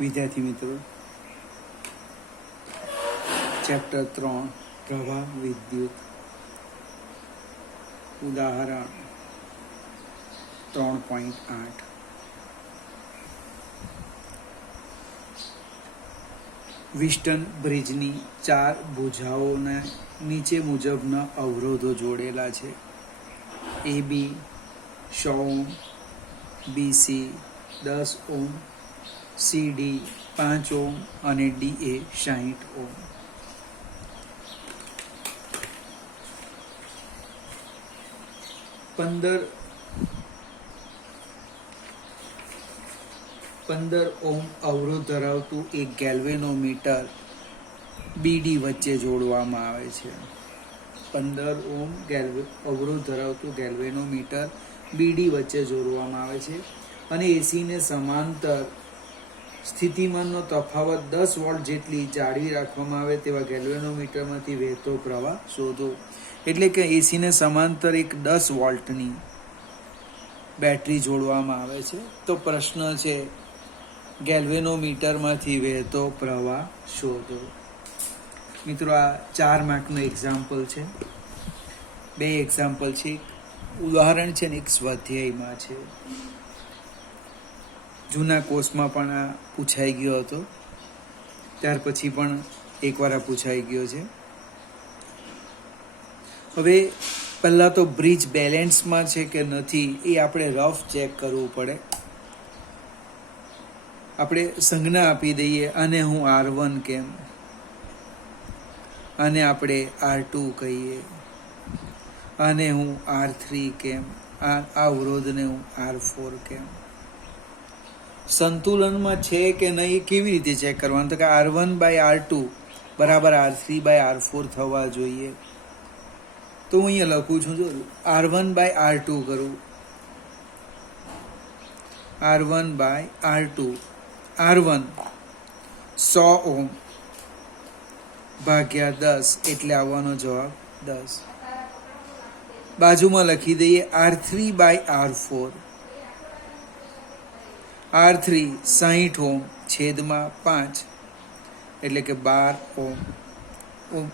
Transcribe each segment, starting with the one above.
વિદ્યાર્થી મિત્રો, ચેપ્ટર 3 પ્રવાહ વિદ્યુત, ઉદાહરણ 3.8. વિસ્ટન બ્રિજની 4 ભુજાઓને નીચે મુજબના અવરોધો જોડેલા છે. AB 100 ohm, BC 10 ohm, CD 5 ohm અને DA 60 ઓહ્મ. પંદર ઓહ્મ અવરોધ ધરાવતું એક ગેલ્વેનોમીટર BD વચ્ચે જોડવામાં આવે છે. 15 ઓહ્મ અવરોધ ધરાવતું ગેલ્વેનોમીટર BD વચ્ચે જોડવામાં આવે છે અને એસીને સમાંતર સ્થિતિમાનનો તફાવત 10 વોલ્ટ જેટલી જાળવી રાખવામાં આવે તેવા ગેલ્વેનોમીટરમાંથી વહેતો પ્રવાહ શોધો. એટલે કે એસીને સમાંતર એક 10 વોલ્ટની બેટરી જોડવામાં આવે છે. તો પ્રશ્ન છે, ગેલ્વેનોમીટરમાંથી વહેતો પ્રવાહ શોધો. મિત્રો, આ 4 માર્કનું એક્ઝામ્પલ છે. 2 એક્ઝામ્પલ છે, એક ઉદાહરણ છે ને એક સ્વાધ્યાયમાં છે. જૂના કોર્સમાં પણ આ પૂછાઈ ગયો હતો, ત્યાર પછી પણ એકવાર આ પૂછાઈ ગયો છે. હવે પહેલાં તો બ્રિજ બેલેન્સમાં છે કે નથી એ આપણે રફ ચેક કરવું પડે. આપણે સંજ્ઞા આપી દઈએ, આને હું R1 કેમ, આને આપણે R2 કહીએ, આને હું R3 કેમ, આ અવરોધને હું R4 કેમ. સંતુલનમાં છે કે નહીં કેવી રીતે ચેક કરવાનું? તો કે R1/R2 બરાબર R3/R4 થવા જોઈએ. તો હું અહીંયા લખું છું, જો R1/R2 કરું, R1/R2, R1 100 ઓહ્મ ભાગ્યા 10 એટલે આવવાનો જવાબ 10. બાજુમાં લખી દઈએ R3/R4, R3 60 ઓહ્મ છેદમાં 5 એટલે કે 12 ઓહ્મ.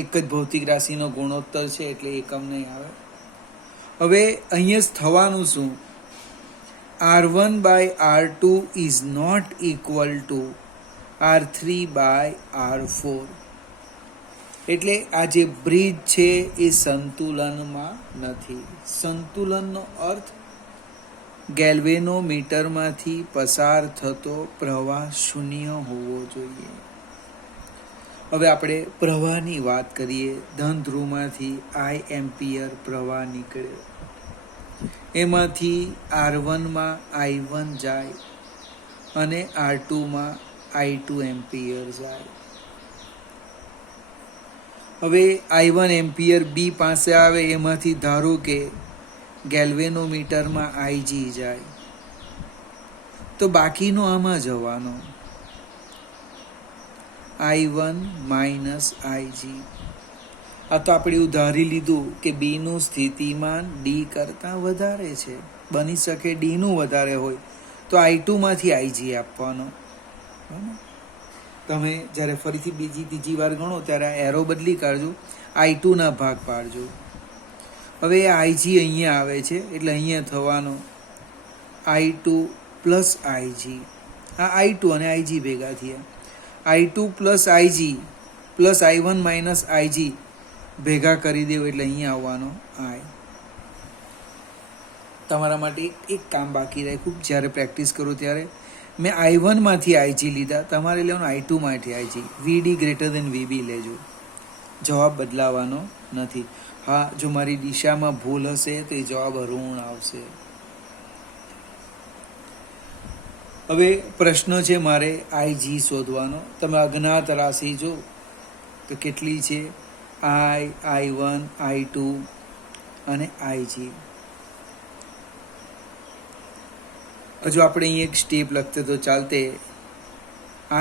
એક જ ભૌતિક રાશિનો ગુણોત્તર છે એટલે એકમ નહીં આવે. હવે અહીંયા થવાનું શું? R1/R2 is not equal to R3/R4. એટલે આ જે બ્રિજ છે એ સંતુલનમાં નથી. સંતુલનનો અર્થ ગેલ્વેનોમીટરમાંથી પસાર થતો પ્રવાહ શૂન્ય હોવો જોઈએ. હવે આપણે પ્રવાહની વાત કરીએ. ધન ધ્રુવમાંથી I એમ્પિયર પ્રવાહ નીકળે, એમાંથી R1માં I1 જાય અને R2માં I2 એમ્પિયર જાય. હવે I1 એમ્પિયર B પાસે આવે, એમાંથી ધારો કે ગેલ્વેનોમીટરમાં IG જાય, તો બાકીનો આમાં જવાનો I1 માઇનસ IG. આ તો આપણે ઉધારી લીધું કે B નું સ્થિતિમાન D કરતાં વધારે છે. બની શકે D નું વધારે હોય તો I2 માંથી IG આપવાનો. તમે જ્યારે ફરીથી ત્રીજી વાર ગણો ત્યારે આ એરો બદલી કાઢજો, I2 ના ભાગ પાડજો. હવે IG અહીંયા આવે છે એટલે અહીંયા થવાનો I2 પ્લસ IG. આ I2 અને IG ભેગા થયા. I2 plus IG plus I1 minus IG ભેગા કરી દેવું એટલે અહીંયા આવવાનો I. તમારા માટે એક કામ બાકી રાખ્યું, જ્યારે પ્રેક્ટિસ કરો ત્યારે મેં I1 માંથી IG લીધા, તમારે લેવાનું I2 માંથી IG. VD greater than VB લેજો, જવાબ બદલાવાનો નથી. હા, જો મારી દિશામાં ભૂલ હશે તો એ જવાબ ઋણ આવશે. હવે પ્રશ્ન છે મારે IG શોધવાનો. તમે અજ્ઞાત રાશિ જો તો કેટલી છે? I1, I2 અને IG. હજુ આપણે અહીં એક સ્ટેપ લખતે તો ચાલતે.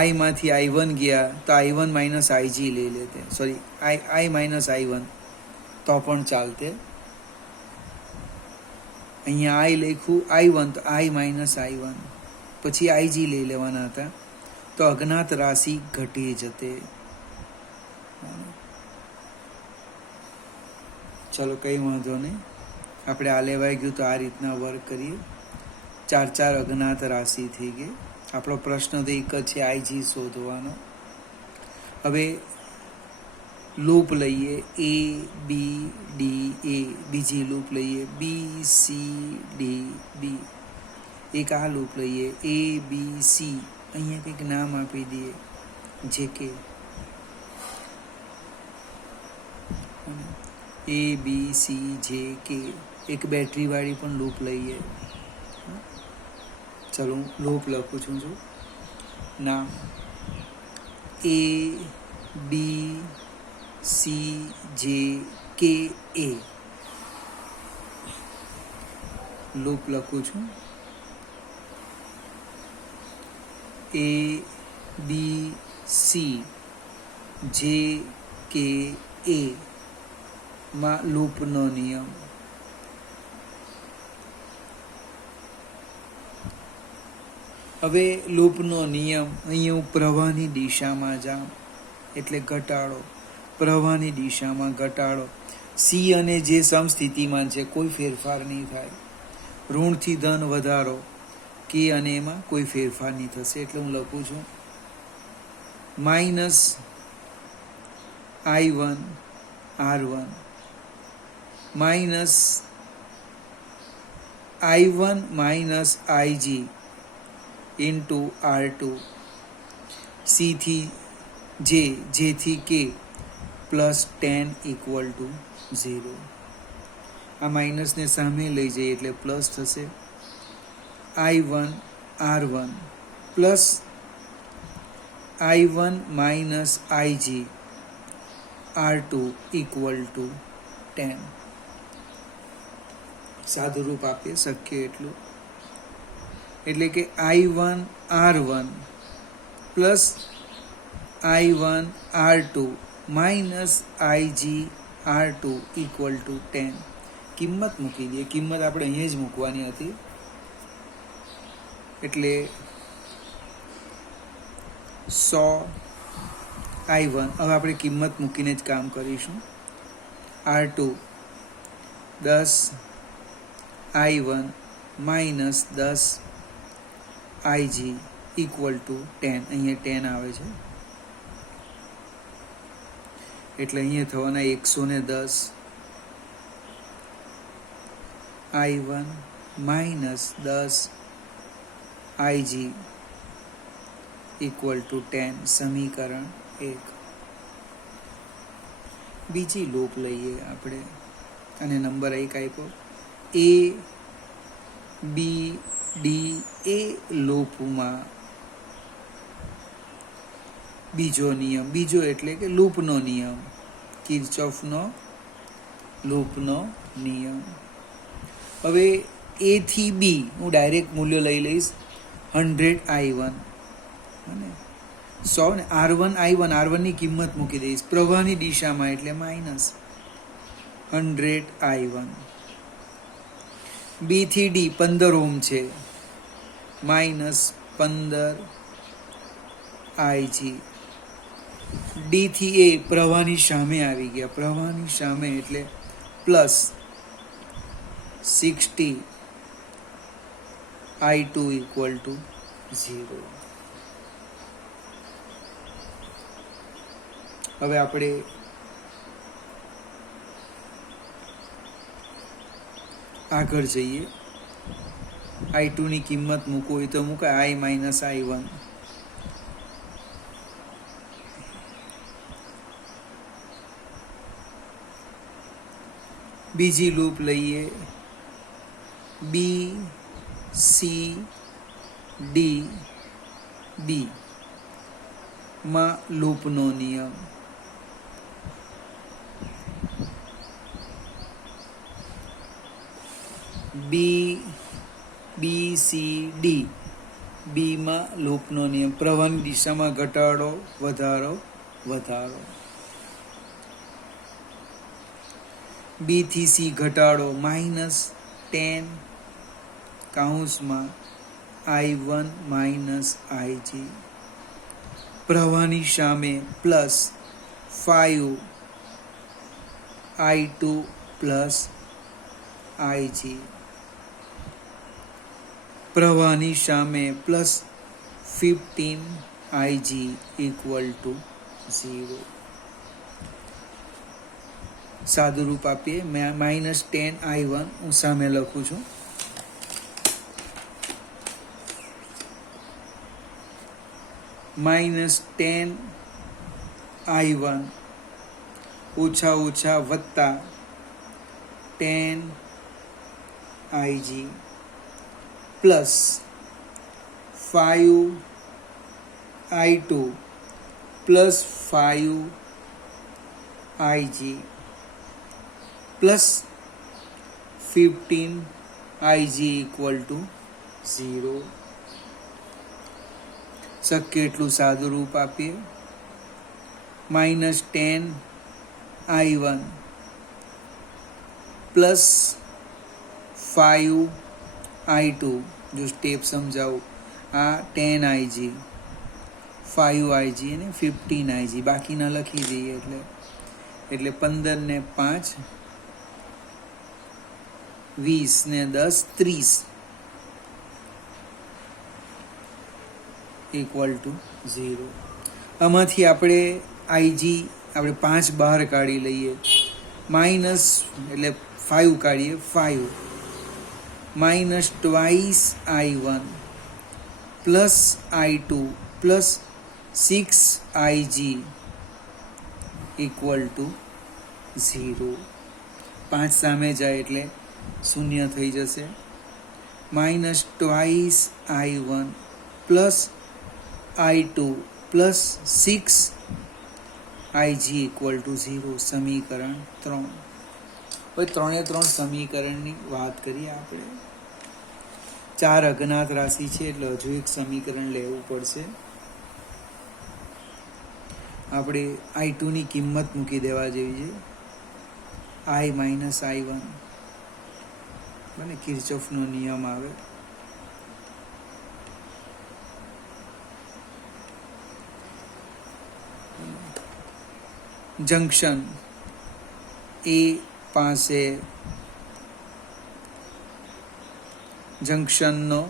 I માંથી I1 ગયા તો I1 માઇનસ IG લઈ લેતે, સોરી I માઇનસ I1 તો પણ ચાલતે. અહીંયા I લખ્યું I1 તો I માઇનસ I1, પછી IG લઈ લેવાના હતા. તો અજ્ઞાત રાશિ ઘટી જતે. ચલો કંઈ વાંધો નહીં, આપણે આ લેવાઈ ગયું તો આ રીતના વર્ક કરીએ. 4 અજ્ઞાત રાશિ થઈ ગઈ. આપણો પ્રશ્ન તો એક જ છે, આઈજી શોધવાનો. હવે લૂપ લઈએ A B D A, બીજી લૂપ લઈએ B C D B, એક આ લૂપ લઈએ A B C, અહીંયા કંઈક નામ આપી દઈએ જે કે A B C J K, એક બેટરી વાળી પણ લૂપ લઈએ. ચલો હું લૂપ લખું છું. નામ A B C J K A, loop લખું છું. A B C J K A માં લૂપનો નિયમ. હવે લૂપનો નિયમ, અહીં હું પ્રવાહની દિશામાં જાઉં એટલે ઘટાડો, પ્રવાહની દિશામાં ઘટાડો. સી અને જે સમસ્થિતિમાન છે, કોઈ ફેરફાર નહીં થાય. ઋણથી ધન વધારો, કે અને એમાં કોઈ ફેરફાર નહીં થશે. એટલે હું લખું છું -I1 R1 -I1 -IG into R2, C થી J, J થી K +10 = 0. આ માઇનસને સામે લઈ જઈએ એટલે પ્લસ થશે. I1 R1 plus I1 - IG R2 = 10. સાદું રૂપ આપીએ શક્ય એટલું. એટલે કે I1 R1 plus I1 R2 minus IG R2 = 10. કિંમત મૂકી દઈએ. કિંમત આપણે અહીંયા જ મૂકવાની હતી. એટલે 100 I1, હવે આપણે કિંમત મૂકીને જ કામ કરીશું. R2 10 I1 minus 10 IG = 10. અહીંયા 10 આવે છે એટલે અહીંયા થવાના 110 I1 માઇનસ 10 IG = 10. સમીકરણ 1. બીજી લૂપ લઈએ આપણે, અને નંબર 1 આપ્યો. A B D A લૂપમાં બીજો નિયમ, બીજો એટલે કે લૂપનો નિયમ, કિર્ચોફનો લૂપનો નિયમ. હવે A થી B હું ડાયરેક્ટ મૂલ્ય લઈ લઈશ. 100 I1 અને 100 ને R1 I1, R1 ની કિંમત મૂકી દઈશ પ્રવાહની દિશામાં એટલે માઇનસ 100 I1. B થી D 15 ઓહ્મ છે, -15 IG. D થી A પ્રવાહની સામે આવી ગયા, પ્રવાહની સામે એટલે +60 I2 = 0. હવે આપણે આગળ જઈએ. I2 ની કિંમત મૂકવું હોય તો મૂકાય. I - I1. બીજી લૂપ લઈએ. B C D B માં લૂપનો નિયમ. B C D B માં લૂપનો નિયમ, પ્રવાહની દિશામાં ઘટાડો વધારો વધારો. B થી C ઘટાડો -10 કૌંસમાં I1 - IG પ્રવાહની સામે પ્લસ 5I2 પ્લસ IG. પ્રવાહની સામે પ્લસ 15IG ઇક્વલ ટુ 0. સાદું રૂપ આપીએ. -10I1 હું સામે લખું છું. -10I1 ઓછા ઓછા વત્તા 10IG plus 5I2 plus 5IG plus 15IG equal to 0. શક્ય એટલું સાદું રૂપ આપીએ. -10I1 પ્લસ 5I2, જો સ્ટેપ સમજાવું, આ 10IG 5IG અને 15IG બાકીના લખી દઈએ એટલે 15 ને 5 20 ને 10 30 ઇક્વલ ટુ 0. આમાંથી આપણે IG આપણે 5 બહાર કાઢી લઈએ. માઇનસ એટલે 5 કાઢીએ. 5 minus twice I1 plus I2 plus 6IG equal to 0. 5 સામે જાય એટલે શૂન્ય થઈ જશે. Minus twice I1 plus I2 plus 6IG equal to 0. સમીકરણ 3. હવે 3 સમીકરણની વાત કરીએ આપણે. 4 અજ્ઞાત રાશિ છે એટલે હજુ એક સમીકરણ લેવું પડશે. આપણે I2 ની કિંમત મૂકી દેવા જેવી છે. I માઇનસ I1 બને કિર્ચોફનો નિયમ આવે. જંક્શન એ પાસે જંક્શનનો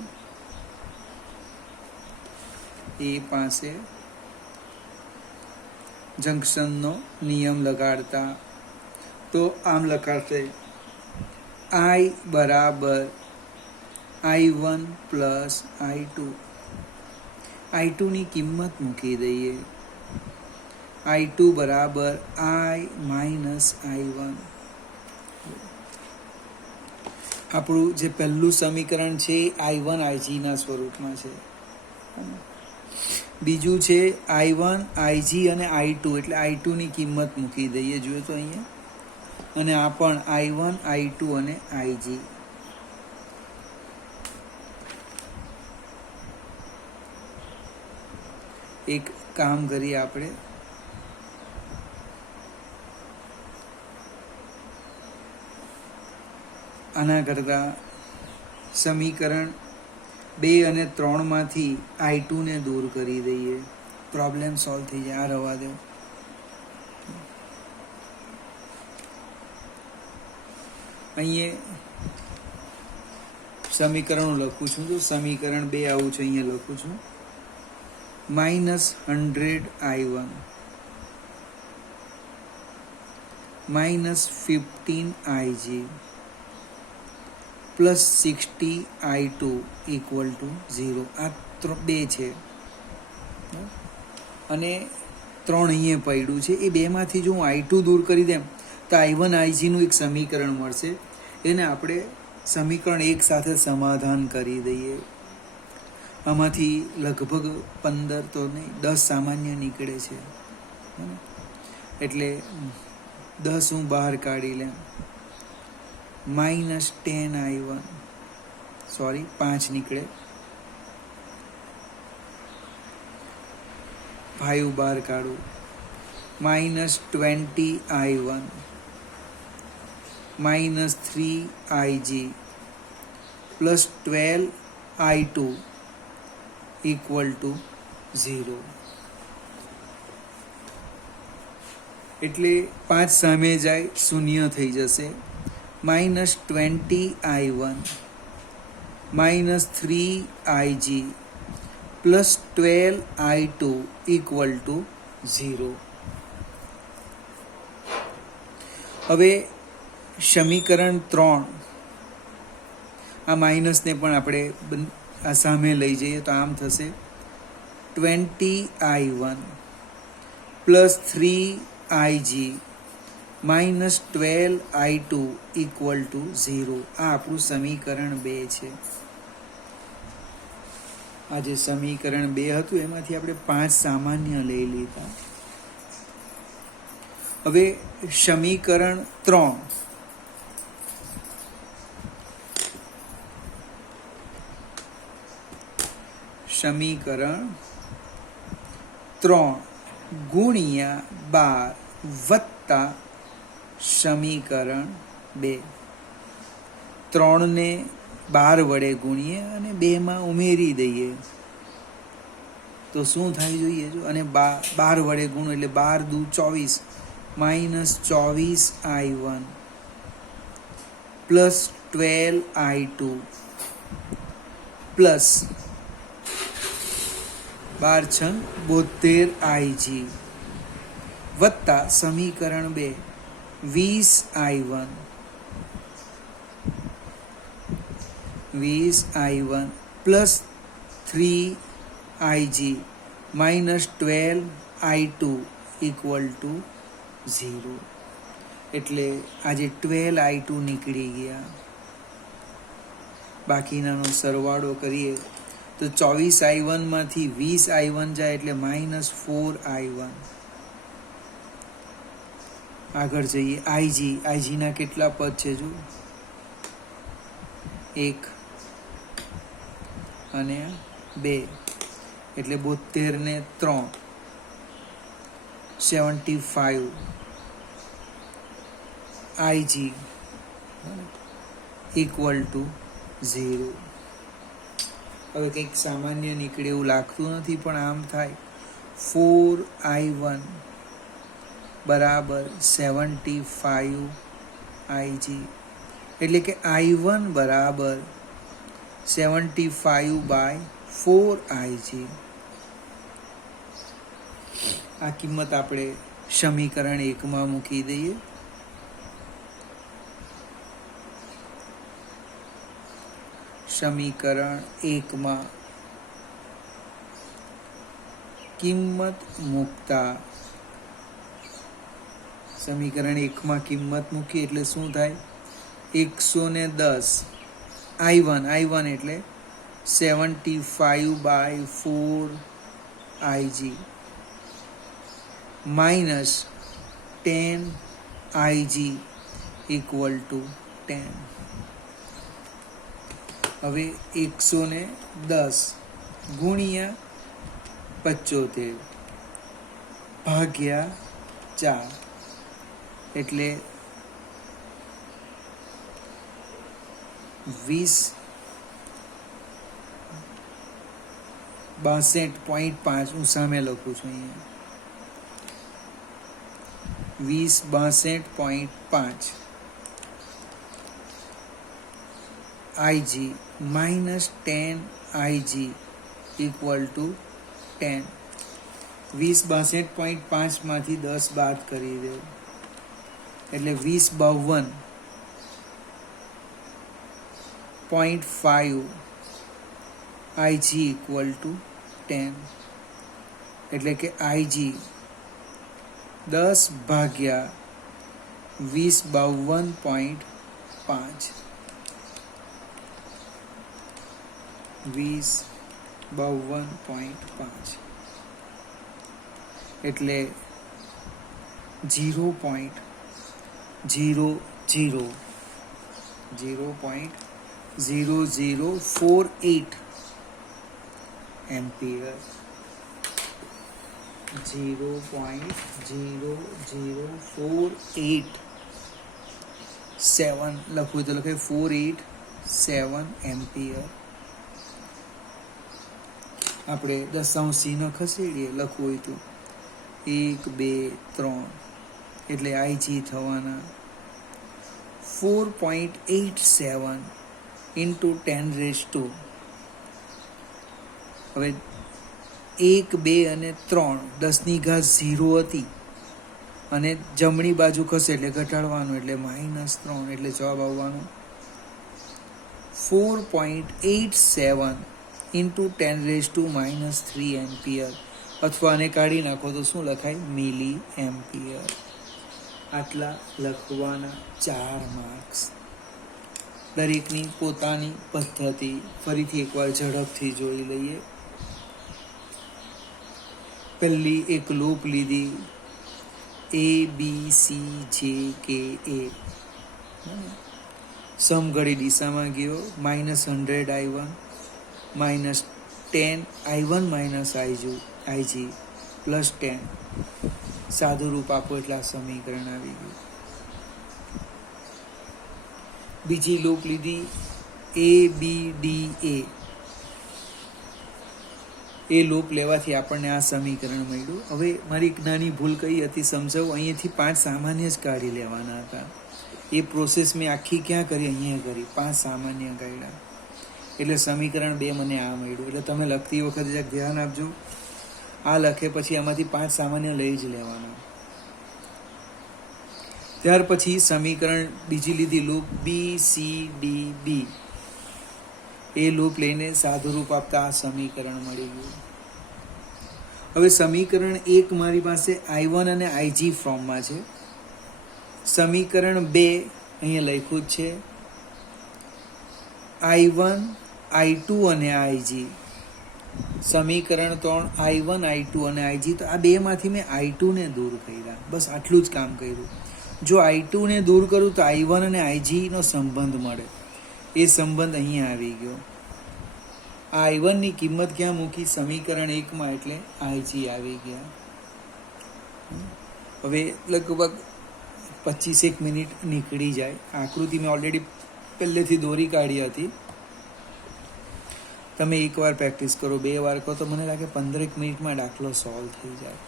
નિયમ લગાડતા તો આમ લખાશે I બરાબર I1 પ્લસ I2. I2 ની કિંમત મૂકી દઈએ. I2 બરાબર I માઇનસ I1. આપણું જે પહેલું સમીકરણ છે I1 IG ના સ્વરૂપમાં છે. બીજું છે I1 IG અને I2 એટલે I2 ની કિંમત મૂકી દઈએ. જોઈએ તો અહીંયા. અને આ પણ I1 I2 અને IG. એક કામ કરીએ આપણે. આના કરતાં સમીકરણ 2 અને 3 માંથી I2 ને દૂર કરી દઈએ. પ્રોબ્લેમ સોલ્વ થઈ જાય. આ રવા દો. અહીંયા સમીકરણો લખું છું. તો સમીકરણ 2 આવું છે. અહીંયા લખું છું -100I1 -15IG plus 60I2 equal to 0. આ 2 છે અને 3 અહીંયા પડ્યું છે. એ બેમાંથી જો હું I2 દૂર કરી દઉં તો I1 IG નું એક સમીકરણ મળશે. એને આપણે સમીકરણ 1 સાથે સમાધાન કરી દઈએ. આમાંથી લગભગ 15 તો નહીં 10 સામાન્ય નીકળે છે. એટલે 10 હું બહાર કાઢી લઉં. -10I1 સોરી 5 નીકળે. 5 બહાર કાઢું. -20I1 -3IG plus 12I2 equal to 0. એટલે 5 સામે જાય, શૂન્ય થઈ જશે. -20i1 -3ig plus 12i2 equal to 0. હવે સમીકરણ 3, આ માઇનસને પણ આપણે આ સામે લઈ જઈએ તો આમ થશે 20i1 plus 3ig minus 12i2 equal to 0. આ આપણું સમીકરણ 2 છે. આ જે સમીકરણ 2 હતું એમાંથી આપણે 5 સામાન્ય લઈ લીધા. હવે સમીકરણ 3, ગુણ્યા 12 વત્તા સમીકરણ 2. 3 ને 12 વડે ગુણીએ અને 2 માં ઉમેરી દઈએ તો શું થાય જોઈએ જો. અને 12 વડે ગુણો એટલે 12 દુ 24 -24i1 plus 12i2 plus 12 72ig વત્તા સમીકરણ 2 20i1 plus 3ig minus 12i2 equal to 0. એટલે આજે 12i2 નીકળી ગયા. બાકીનાનો સરવાળો કરીએ તો 24i1 માંથી 20i1 જાય એટલે -4i1. આગળ જઈએ. ig ના કેટલા પદ છે જો, 1 અને 2 એટલે 72 ને 3 75 ig ઇક્વલ ટુ 0. હવે કંઈક સામાન્ય નીકળે એવું લાગતું નથી, પણ આમ થાય. 4i1 બરાબર 75ig એટલે કે i1 બરાબર 75/4ig. આ કિંમત આપણે સમીકરણ 1 માં મૂકી દઈએ. સમીકરણ 1 માં કિંમત મૂકતા, સમીકરણ 1 માં કિંમત મૂકી એટલે શું થાય? 110 i1 એટલે 75/4ig minus 10ig equal to 10. હવે 110 ગુણ્યા 75 ભાગ્યા 4 એટલે 62.5. હું સામે લખું છું અહીંયા 62.5 ig minus 10ig equal to 10. 62.5 માંથી 10 બાદ કરી દે એટલે 2052.5 ig ઇક્વલ ટુ 10. એટલે કે ig 10 ભાગ્યા 2052.5 2052.5 એટલે 0.0048 એમ્પિયર. 0.0048 લખવું તો લખે 487 એમ્પિયર. આપણે દશાંશ ચિહ્ન ખસેડીએ લખવું હોય તો 1 2 3 એટલે આઈજી થવાના 4.87 ઇન્ટુ 10⁻². હવે 1, 2 અને 3 10⁻0 હતી અને જમણી બાજુ ખસે એટલે ઘટાડવાનું એટલે -3 એટલે જવાબ આવવાનો 4.87 ઇન્ટુ 10⁻³ એમ્પિયર, અથવા આને કાઢી નાખો તો શું લખાય? મિલી એમ્પિયર. આટલા લખવાના 4 માર્ક્સ. દરેકની પોતાની પદ્ધતિ ફરીથી એકવાર ઝડપથી જોઈ લઈએ. પહેલી એક લૂપ લીધી, ABCJKA, સમઘડી દિશામાં ગયો, -100 I1 -10 I1 - IG +10. સાદું રૂપ આપો એટલે આ સમીકરણ આવી ગયું. બીજી લૂપ લીધી, ABDA. એ લૂપ લેવાથી આપણને આ સમીકરણ મળ્યું. હવે મારી એક નાની ભૂલ કઈ હતી સમજાવું. અહીંયાથી 5 સામાન્ય જ કાઢી લેવાના હતા. એ પ્રોસેસ મેં આખી ક્યાં કરી? અહીંયા કરી. 5 સામાન્ય કાઢ્યા એટલે સમીકરણ 2 મને આ મળ્યું. એટલે તમે લખતી વખતે જરા ધ્યાન આપજો. આ લખે પછી આમાંથી 5 સામાન્ય લઈ જ લેવાના. ત્યાર પછી સમીકરણ બીજી લીધી લૂપ BCDB. એ લૂપ લઈને સાદું રૂપ આપતા આ સમીકરણ મળી ગયું. હવે સમીકરણ 1 મારી પાસે I1 અને IG ફોર્મમાં છે. સમીકરણ 2 અહીંયા લખ્યું જ છે I1 I2 અને IG. સમીકરણ 3 I1 I2 અને IG. તો આ બેમાંથી મેં I2 ને દૂર કર્યા. બસ આટલું જ કામ કર્યું. જો I2 ને દૂર કરું તો I1 અને IG નો સંબંધ મળે. એ સંબંધ અહીંયા આવી ગયો. આ I1 ની કિંમત ક્યાં મૂકી? સમીકરણ 1 માં, એટલે IG આવી ગયા. હવે લગભગ 25 મિનિટ નીકળી જાય. આકૃતિ મેં ઓલરેડી પહેલેથી દોરી કાઢી હતી. તમે એકવાર પ્રેક્ટિસ કરો, 2 વાર કરો તો મને લાગે 15 મિનિટમાં દાખલો સોલ્વ થઈ જાય.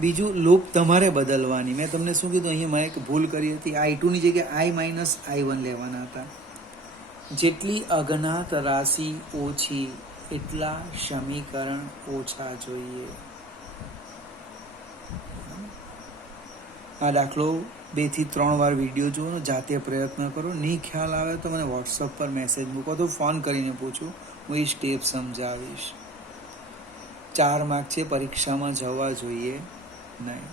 બીજું લૂપ તમારે બદલવાની. મેં તમને શું કીધું? અહીંયા મેં એક ભૂલ કરી હતી. I2 ની જગ્યાએ I - I1 લેવાના હતા. જેટલી અજ્ઞાત રાશિ ઓછી એટલા સમીકરણ ઓછા જોઈએ. આ દાખલો 2 થી 3 વાર વિડીયો જુઓ, જાતે પ્રયત્ન કરો. નહીં ખ્યાલ આવે તો મને વોટ્સઅપ પર મેસેજ મૂકો, તો ફોન કરીને પૂછું, હું એ સ્ટેપ સમજાવીશ. 4 માર્ક છે, પરીક્ષામાં જવા જોઈએ નહીં.